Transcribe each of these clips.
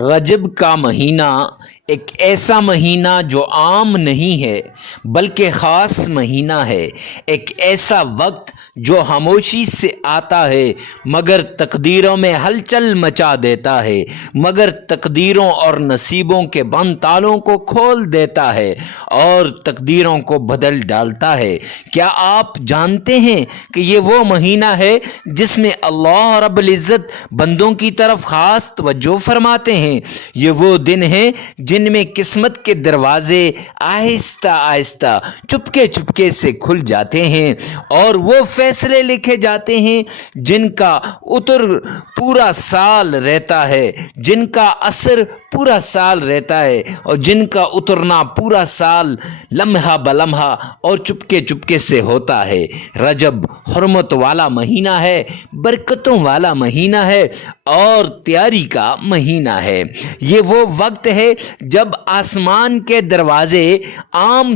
رجب کا مہینہ ایک ایسا مہینہ جو عام نہیں ہے بلکہ خاص مہینہ ہے، ایک ایسا وقت جو خاموشی سے آتا ہے مگر تقدیروں میں ہلچل مچا دیتا ہے، مگر تقدیروں اور نصیبوں کے بند تالوں کو کھول دیتا ہے اور تقدیروں کو بدل ڈالتا ہے۔ کیا آپ جانتے ہیں کہ یہ وہ مہینہ ہے جس میں اللہ رب العزت بندوں کی طرف خاص توجہ فرماتے ہیں؟ یہ وہ دن ہیں جن میں قسمت کے دروازے آہستہ آہستہ چپکے چپکے سے کھل جاتے ہیں اور وہ فیصلے لکھے جاتے ہیں جن کا اتر پورا سال رہتا ہے، جن کا اثر پورا سال رہتا ہے اور جن کا اترنا پورا سال لمحہ بلمحہ اور چپکے چپکے سے ہوتا ہے۔ رجب حرمت والا مہینہ ہے، برکتوں والا مہینہ ہے اور تیاری کا مہینہ ہے۔ یہ وہ وقت ہے جب آسمان کے دروازے عام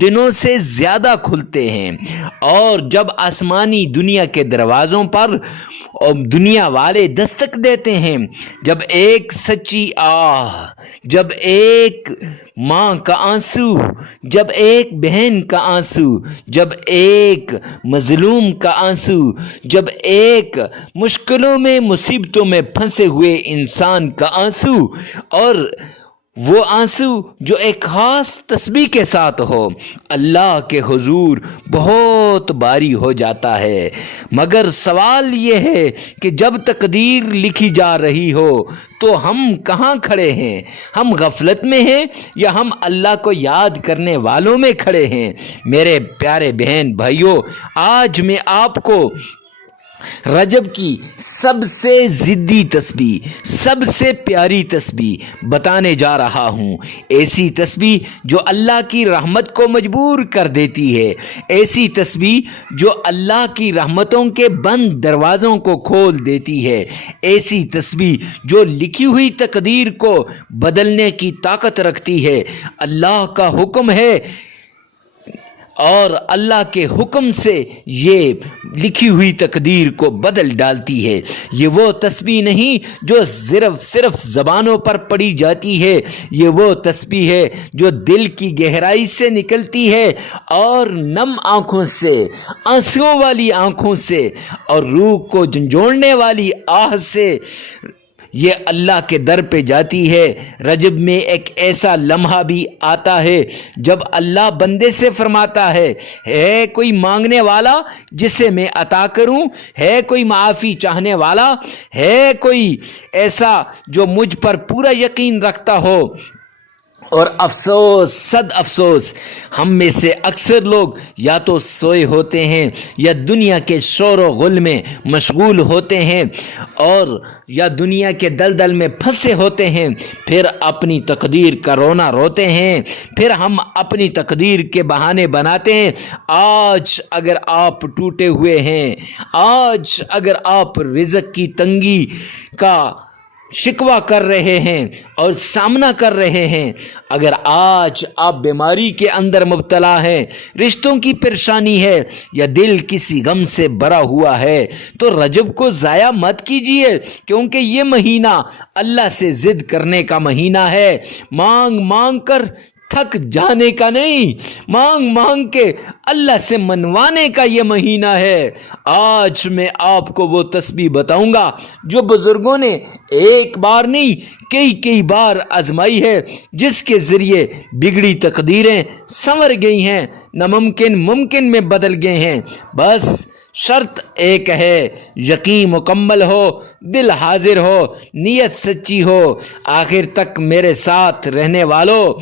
دنوں سے زیادہ کھلتے ہیں اور جب آسمانی دنیا کے دروازوں پر دنیا والے دستک دیتے ہیں، جب ایک سچی آہ، جب ایک ماں کا آنسو، جب ایک بہن کا آنسو، جب ایک مظلوم کا آنسو، جب ایک مشکلوں میں مصیبتوں میں پھنسے ہوئے انسان کا آنسو، اور وہ آنسو جو ایک خاص تسبیح کے ساتھ ہو، اللہ کے حضور بہت بھاری ہو جاتا ہے۔ مگر سوال یہ ہے کہ جب تقدیر لکھی جا رہی ہو تو ہم کہاں کھڑے ہیں؟ ہم غفلت میں ہیں یا ہم اللہ کو یاد کرنے والوں میں کھڑے ہیں؟ میرے پیارے بہن بھائیوں، آج میں آپ کو رجب کی سب سے ضدی تسبیح، سب سے پیاری تسبیح بتانے جا رہا ہوں۔ ایسی تسبیح جو اللہ کی رحمت کو مجبور کر دیتی ہے، ایسی تسبیح جو اللہ کی رحمتوں کے بند دروازوں کو کھول دیتی ہے، ایسی تسبیح جو لکھی ہوئی تقدیر کو بدلنے کی طاقت رکھتی ہے۔ اللہ کا حکم ہے اور اللہ کے حکم سے یہ لکھی ہوئی تقدیر کو بدل ڈالتی ہے۔ یہ وہ تسبیح نہیں جو صرف زبانوں پر پڑھی جاتی ہے، یہ وہ تسبیح ہے جو دل کی گہرائی سے نکلتی ہے اور نم آنکھوں سے، آنسوؤں والی آنکھوں سے اور روح کو جھنجھوڑنے والی آہ سے یہ اللہ کے در پہ جاتی ہے۔ رجب میں ایک ایسا لمحہ بھی آتا ہے جب اللہ بندے سے فرماتا ہے کوئی مانگنے والا جسے میں عطا کروں؟ ہے کوئی معافی چاہنے والا؟ ہے کوئی ایسا جو مجھ پر پورا یقین رکھتا ہو؟ اور افسوس، صد افسوس، ہم میں سے اکثر لوگ یا تو سوئے ہوتے ہیں یا دنیا کے شور و غل میں مشغول ہوتے ہیں اور یا دنیا کے دلدل میں پھنسے ہوتے ہیں، پھر اپنی تقدیر کا رونا روتے ہیں، پھر ہم اپنی تقدیر کے بہانے بناتے ہیں۔ آج اگر آپ ٹوٹے ہوئے ہیں، آج اگر آپ رزق کی تنگی کا شکوہ کر رہے ہیں اور سامنا کر رہے ہیں، اگر آج آپ بیماری کے اندر مبتلا ہیں، رشتوں کی پریشانی ہے یا دل کسی غم سے بھرا ہوا ہے، تو رجب کو ضائع مت کیجیے، کیونکہ یہ مہینہ اللہ سے ضد کرنے کا مہینہ ہے، مانگ مانگ کر تھک جانے کا نہیں، مانگ مانگ کے اللہ سے منوانے کا یہ مہینہ ہے۔ آج میں آپ کو وہ تسبیح بتاؤں گا جو بزرگوں نے ایک بار نہیں کئی بار آزمائی ہے، جس کے ذریعے بگڑی تقدیریں سنور گئی ہیں، ناممکن ممکن میں بدل گئے ہیں۔ بس شرط ایک ہے، یقین مکمل ہو، دل حاضر ہو، نیت سچی ہو۔ آخر تک میرے ساتھ رہنے والوں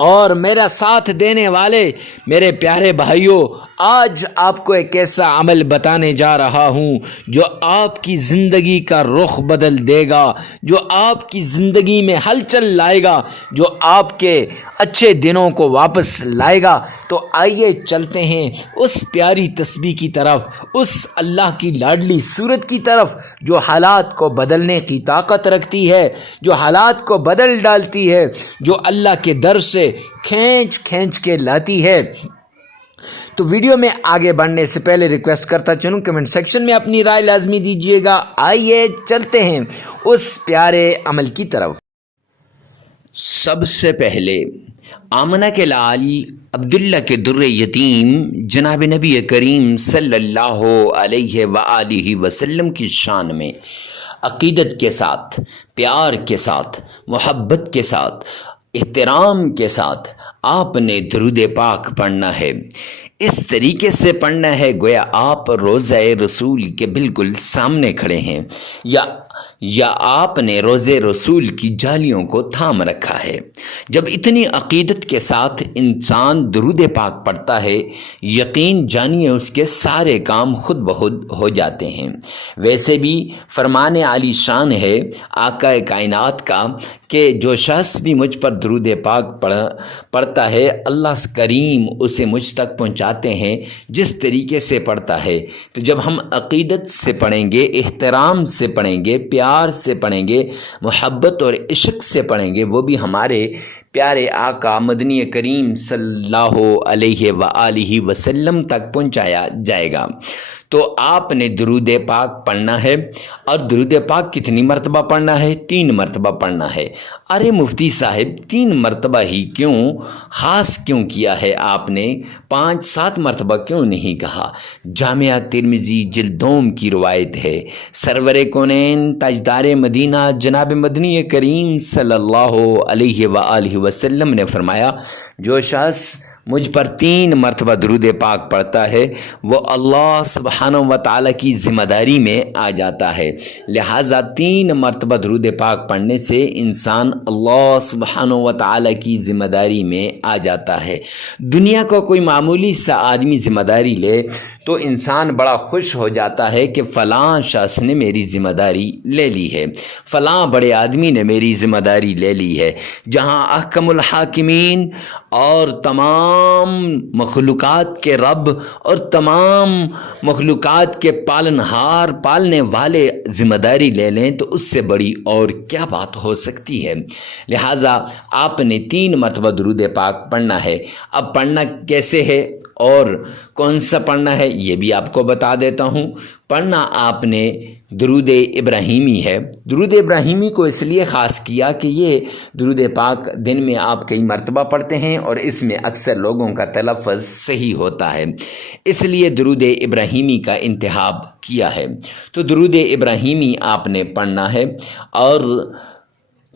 اور میرا ساتھ دینے والے میرے پیارے بھائیوں، آج آپ کو ایک ایسا عمل بتانے جا رہا ہوں جو آپ کی زندگی کا رخ بدل دے گا، جو آپ کی زندگی میں ہلچل لائے گا، جو آپ کے اچھے دنوں کو واپس لائے گا۔ تو آئیے چلتے ہیں اس پیاری تسبیح کی طرف، اس اللہ کی لاڈلی صورت کی طرف جو حالات کو بدلنے کی طاقت رکھتی ہے، جو حالات کو بدل ڈالتی ہے، جو اللہ کے در سے کھینچ کھینچ کے لاتی ہے۔ تو ویڈیو میں آگے بڑھنے سے پہلے ریکویسٹ کرتا چلوں کمنٹ سیکشن میں اپنی رائے لازمی دیجیے گا۔ آئیے چلتے ہیں اس پیارے عمل کی طرف۔ سب سے پہلے آمنہ کے لال عبداللہ کے در یتیم جناب نبی کریم صلی اللہ علیہ وآلہ وسلم کی شان میں عقیدت کے ساتھ، پیار کے ساتھ، محبت کے ساتھ، احترام کے ساتھ آپ نے درود پاک پڑھنا ہے۔ اس طریقے سے پڑھنا ہے گویا آپ روضہ رسول کے بالکل سامنے کھڑے ہیں، یا آپ نے روضہ رسول کی جالیوں کو تھام رکھا ہے۔ جب اتنی عقیدت کے ساتھ انسان درود پاک پڑھتا ہے، یقین جانیے اس کے سارے کام خود بخود ہو جاتے ہیں۔ ویسے بھی فرمان عالی شان ہے آقا کائنات کا کہ جو شخص بھی مجھ پر درود پاک پڑھتا ہے، اللہ کریم اسے مجھ تک پہنچاتے ہیں جس طریقے سے پڑھتا ہے۔ تو جب ہم عقیدت سے پڑھیں گے، احترام سے پڑھیں گے، پیار سے پڑھیں گے، محبت اور عشق سے پڑھیں گے، وہ بھی ہمارے پیارے آقا مدنی کریم صلی اللہ علیہ وآلہ وسلم تک پہنچایا جائے گا۔ تو آپ نے درود پاک پڑھنا ہے، اور درود پاک کتنی مرتبہ پڑھنا ہے؟ 3 مرتبہ پڑھنا ہے۔ ارے مفتی صاحب 3 مرتبہ ہی کیوں؟ خاص کیوں کیا ہے آپ نے؟ 5-7 مرتبہ کیوں نہیں کہا؟ جامعہ ترمذی جلد 2 کی روایت ہے، سرور کونین تاجدار مدینہ جناب مدنی کریم صلی اللہ علیہ وآلہ وسلم نے فرمایا، جو شخص مجھ پر 3 مرتبہ درود پاک پڑھتا ہے وہ اللہ سبحانہ و تعالیٰ کی ذمہ داری میں آ جاتا ہے۔ لہٰذا 3 مرتبہ درود پاک پڑھنے سے انسان اللہ سبحانہ و تعالیٰ کی ذمہ داری میں آ جاتا ہے۔ دنیا کا کوئی معمولی سا آدمی ذمہ داری لے تو انسان بڑا خوش ہو جاتا ہے کہ فلاں شخص نے میری ذمہ داری لے لی ہے، فلاں بڑے آدمی نے میری ذمہ داری لے لی ہے۔ جہاں احکم الحاکمین اور تمام مخلوقات کے رب اور تمام مخلوقات کے پالنہار پالنے والے ذمہ داری لے لیں تو اس سے بڑی اور کیا بات ہو سکتی ہے۔ لہٰذا آپ نے 3 مرتبہ درود پاک پڑھنا ہے۔ اب پڑھنا کیسے ہے اور کون سا پڑھنا ہے یہ بھی آپ کو بتا دیتا ہوں۔ پڑھنا آپ نے درود ابراہیمی ہے۔ درود ابراہیمی کو اس لیے خاص کیا کہ یہ درود پاک دن میں آپ کئی مرتبہ پڑھتے ہیں اور اس میں اکثر لوگوں کا تلفظ صحیح ہوتا ہے، اس لیے درود ابراہیمی کا انتخاب کیا ہے۔ تو درود ابراہیمی آپ نے پڑھنا ہے، اور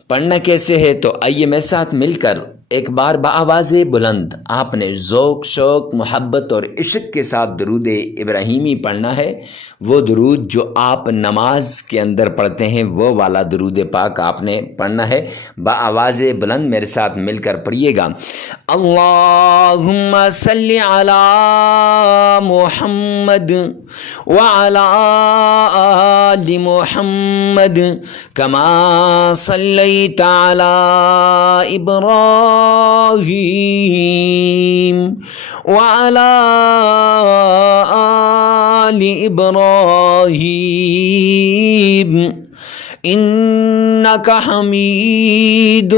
پڑھنا کیسے ہے تو آئیے میرے ساتھ مل کر ایک بار بآواز بلند آپ نے ذوق شوق محبت اور عشق کے ساتھ درود ابراہیمی پڑھنا ہے۔ وہ درود جو آپ نماز کے اندر پڑھتے ہیں وہ والا درود پاک آپ نے پڑھنا ہے۔ بآواز بلند میرے ساتھ مل کر پڑھیے گا۔ اللہم صلی علی محمد وعلی آل محمد کما صلیت علی ابراہیم وعلى آل إبراهيم إنك حميد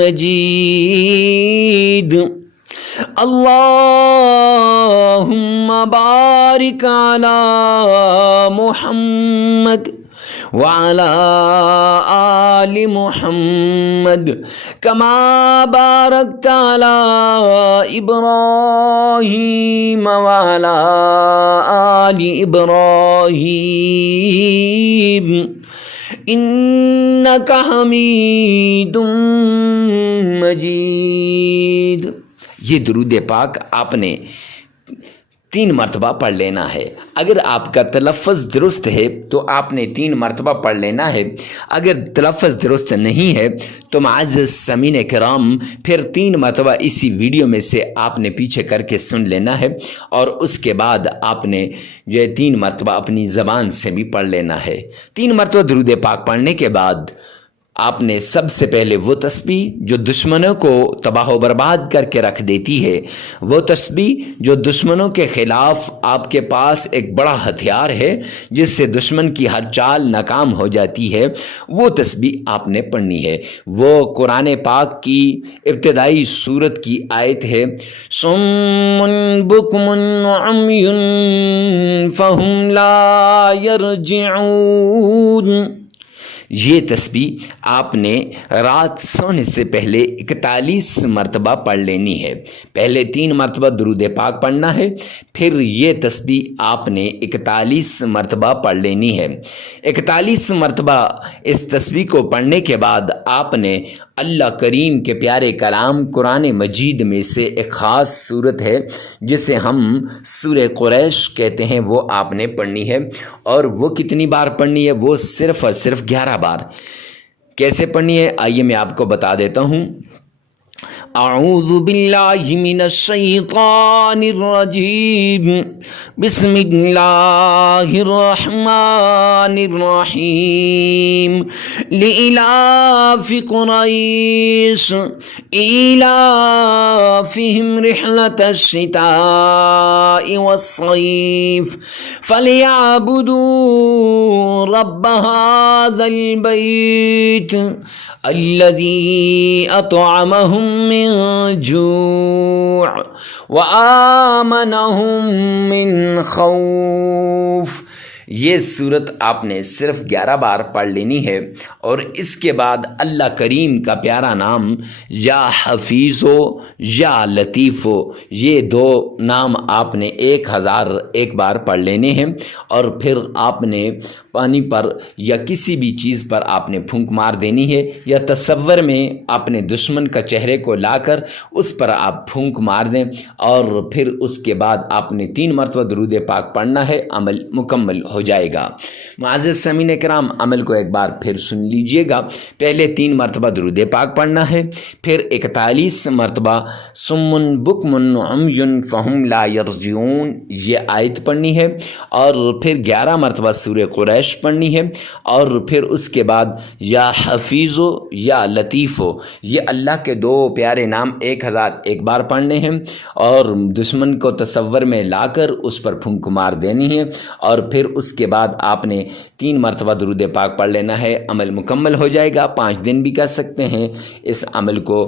مجيد اللهم بارك على محمد وعلى آل محمد كما باركت على إبراهيم وعلى آل إبراهيم إنك حميد مجيد۔ یہ درود پاک آپ نے 3 مرتبہ پڑھ لینا ہے۔ اگر آپ کا تلفظ درست ہے تو آپ نے 3 مرتبہ پڑھ لینا ہے، اگر تلفظ درست نہیں ہے تو معزز سامعین کرام پھر 3 مرتبہ اسی ویڈیو میں سے آپ نے پیچھے کر کے سن لینا ہے، اور اس کے بعد آپ نے جو 3 مرتبہ اپنی زبان سے بھی پڑھ لینا ہے۔ 3 مرتبہ درود پاک پڑھنے کے بعد آپ نے سب سے پہلے وہ تسبیح جو دشمنوں کو تباہ و برباد کر کے رکھ دیتی ہے، وہ تسبیح جو دشمنوں کے خلاف آپ کے پاس ایک بڑا ہتھیار ہے جس سے دشمن کی ہر چال ناکام ہو جاتی ہے، وہ تسبیح آپ نے پڑھنی ہے۔ وہ قرآن پاک کی ابتدائی سورت کی آیت ہے، صم بکم عمی فہم لا یرجعون۔ یہ تسبیح آپ نے رات سونے سے پہلے 41 مرتبہ پڑھ لینی ہے۔ پہلے 3 مرتبہ درود پاک پڑھنا ہے، پھر یہ تسبیح آپ نے 41 مرتبہ پڑھ لینی ہے۔ 41 مرتبہ اس تسبیح کو پڑھنے کے بعد آپ نے اللہ کریم کے پیارے کلام قرآن مجید میں سے ایک خاص صورت ہے جسے ہم سورہ قریش کہتے ہیں، وہ آپ نے پڑھنی ہے۔ اور وہ کتنی بار پڑھنی ہے؟ وہ صرف اور صرف 11 بار۔ کیسے پڑھنی ہے آئیے میں آپ کو بتا دیتا ہوں۔ اعوذ باللہ من الشیطان الرجیم، بسم اللہ الرحمن الرحیم، لإلاف قریش إِلَافِهِمْ رِحْلَةَ الشِّتَاءِ وَالصَّيْفِ فَلْيَعْبُدُوا رَبَّ هَذَا الْبَيْتِ الَّذِي أَطْعَمَهُم مِّن جُوعٍ وَآمَنَهُم مِّن خوف۔ یہ صورت آپ نے صرف 11 بار پڑھ لینی ہے، اور اس کے بعد اللہ کریم کا پیارا نام یا حفیظ و یا لطیف ہو، یہ 2 نام آپ نے 1001 بار پڑھ لینے ہیں۔ اور پھر آپ نے پانی پر یا کسی بھی چیز پر آپ نے پھونک مار دینی ہے، یا تصور میں اپنے دشمن کا چہرے کو لا کر اس پر آپ پھونک مار دیں، اور پھر اس کے بعد آپ نے 3 مرتبہ درود پاک پڑھنا ہے، عمل مکمل ہو جائے گا۔ معزز سامعین کرام، عمل کو ایک بار پھر سن لیجئے گا۔ پہلے 3 مرتبہ درود پاک پڑھنا ہے، پھر 41 مرتبہ صم بکم عمی فہم لا یرجعون یہ آیت پڑھنی ہے، اور پھر 11 مرتبہ سورہ قریش پڑھنی ہے، اور پھر اس کے بعد یا حفیظ و یا لطیف ہو، یہ اللہ کے 2 پیارے نام 1001 بار پڑھنے ہیں، اور دشمن کو تصور میں لا کر اس پر پھونک مار دینی ہے، اور پھر اس کے بعد آپ نے 3 مرتبہ درود پاک پڑھ لینا ہے، عمل مکمل ہو جائے گا۔ 5 دن بھی کر سکتے ہیں اس عمل کو،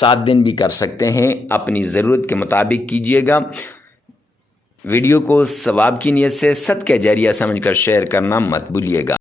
7 دن بھی کر سکتے ہیں، اپنی ضرورت کے مطابق کیجئے گا۔ ویڈیو کو ثواب کی نیت سے صدقہ جاریہ سمجھ کر شیئر کرنا مت بھولیے گا۔